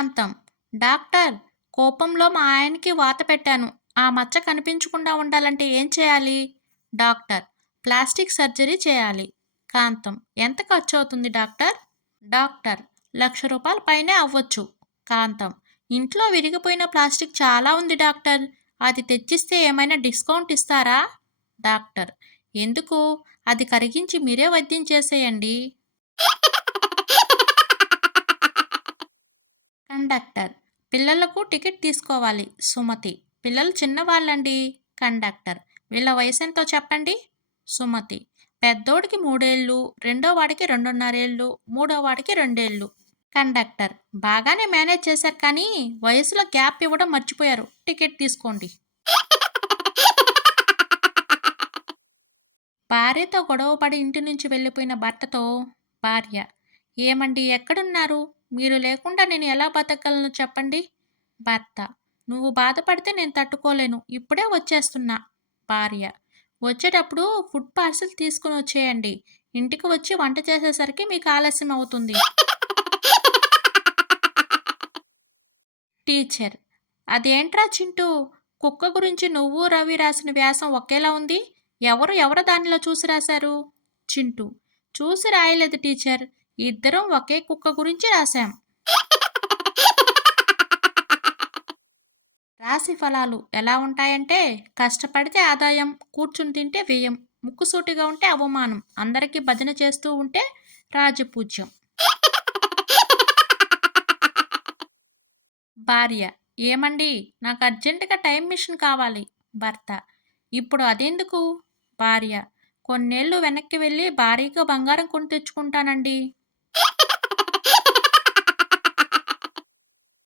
కాంతం: doctor, కోపంలో మా ఆయనకి వాత పెట్టాను. ఆ మచ్చ కనిపించకుండా ఉండాలంటే ఏం చేయాలి? డాక్టర్: ప్లాస్టిక్ సర్జరీ చేయాలి. కాంతం: ఎంత ఖర్చవుతుంది డాక్టర్? డాక్టర్: ₹1,00,000 పైనే అవ్వచ్చు. కాంతం: ఇంట్లో విరిగిపోయిన ప్లాస్టిక్ చాలా ఉంది డాక్టర్. అది తెచ్చిస్తే ఏమైనా డిస్కౌంట్ ఇస్తారా? డాక్టర్: ఎందుకు? అది కరిగించి మీరే వైద్యం చేసేయండి. కండక్టర్: పిల్లలకు టికెట్ తీసుకోవాలి. సుమతి: పిల్లలు చిన్నవాళ్ళండి. కండక్టర్: వీళ్ళ వయసెంతో చెప్పండి. సుమతి: పెద్దోడికి 3 ఏళ్ళు, రెండో వాడికి 2.5 ఏళ్ళు, మూడో వాడికి 2 ఏళ్ళు. కండక్టర్: బాగానే మేనేజ్ చేశారు కానీ వయసులో గ్యాప్ ఇవ్వడం మర్చిపోయారు. టికెట్ తీసుకోండి. భార్యతో గొడవపడి ఇంటి నుంచి వెళ్ళిపోయిన భర్తతో భార్య: ఏమండి, ఎక్కడున్నారు? మీరు లేకుండా నేను ఎలా బతకగలను చెప్పండి. భర్త: నువ్వు బాధపడితే నేను తట్టుకోలేను. ఇప్పుడే వచ్చేస్తున్నా. భార్య: వచ్చేటప్పుడు ఫుడ్ పార్సిల్ తీసుకుని వచ్చేయండి. ఇంటికి వచ్చి వంట చేసేసరికి మీకు ఆలస్యం అవుతుంది. టీచర్: అదేంట్రా చింటూ, కుక్క గురించి నువ్వు రవి రాసిన వ్యాసం ఒకేలా ఉంది. ఎవరు దానిలో చూసి రాశారు? చింటూ: చూసి రాయలేదు టీచర్, ఇద్దరం ఒకే కుక్క గురించి రాశాం. రాశి ఫలాలు ఎలా ఉంటాయంటే: కష్టపడితే ఆదాయం, కూర్చుని తింటే వ్యయం, ముక్కుసూటిగా ఉంటే అవమానం, అందరికీ భజన చేస్తూ ఉంటే రాజపూజ్యం. భార్య: ఏమండి, నాకు అర్జెంటుగా టైం మిషన్ కావాలి. భర్త: ఇప్పుడు అదెందుకు? భార్య: కొన్నేళ్ళు వెనక్కి వెళ్ళి భారీగా బంగారం కొని తెచ్చుకుంటానండి.